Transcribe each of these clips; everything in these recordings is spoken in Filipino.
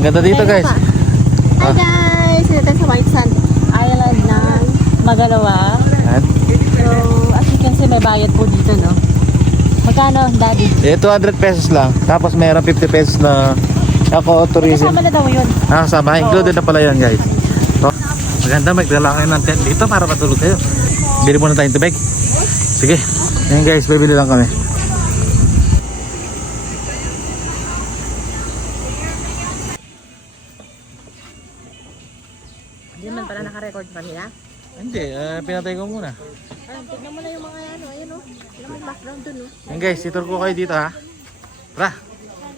Ang ganda dito guys. Hi guys! Dito sa White Sand Island ng Magalawa. At, So, as you can see, may bayad po dito, no? Magkano, Daddy? 200 pesos lang. Tapos meron 50 pesos na ako tourism. Kasama na daw yun. Nakasama, included na pala yan guys. So, maganda magdala kayo ng tent dito para matulog kayo. Bili muna tayong tubig. Sige. Ayan guys, bibili lang kami. Hindi man pala naka-record kanina. Hindi, pinatay ko muna. Tignan mo na yung mga ano, ayun o. Tignan mo yung background dun o. Ayan guys, itur ko kayo dito ha. Tara,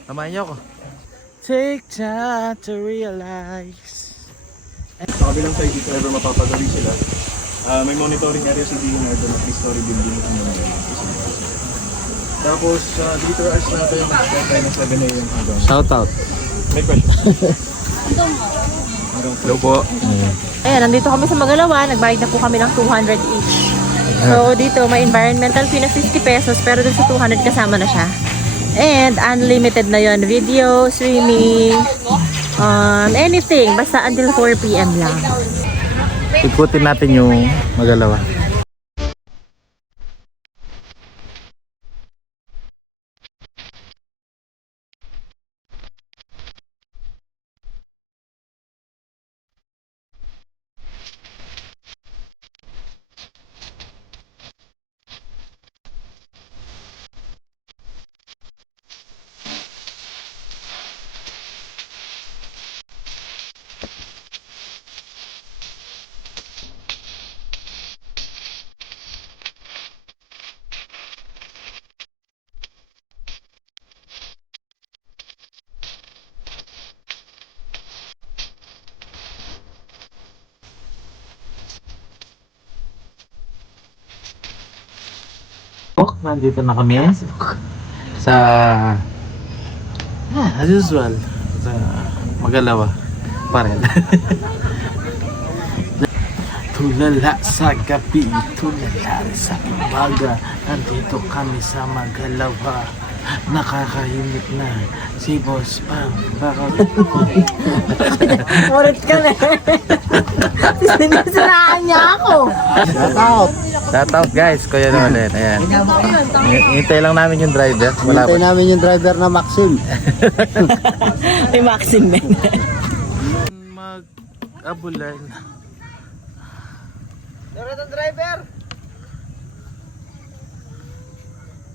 samahan niyo ako. Take time to realize. Sa kabilang side dito, ever mapapagawi sila, may monitoring area si Leonardo na 3-story building ang mga Tapos, dito hours na tayo mag-start tayo ng 7 a.m. hanggang. Shout out. May question. Hello po. Ayan, nandito kami sa Magalawa. Nagbayad na po kami ng 200 each. So, dito may environmental fee na 50 pesos pero dun sa 200 kasama na siya. And unlimited na yon, video, swimming, anything. Basta until 4 p.m. lang. Ikutin natin yung Magalawa. Nandito na kami sa as usual sa Magalawa pa rin. Tulala sa gabi, tulala sa umaga, nandito kami sa Magalawa. Nakakahimik na si Boss Pam. Murit ka na. Sinisiraan niya ako. Shout out guys, Kuya Nolan. Ayan. Hintay lang namin yung driver. Hintay namin yung driver na Maxim. May Maxim men. Mag-abulan. Darat ang driver!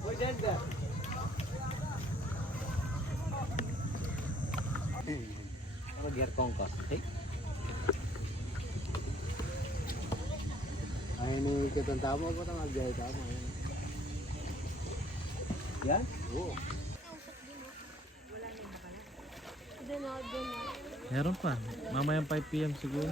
Boy driver! Mag-gear kongkos, okay? Ay, ini kitang tama ba itong mag-gear tama? Yan? Oo. Meron pa. Mamayang 5 PM siguro.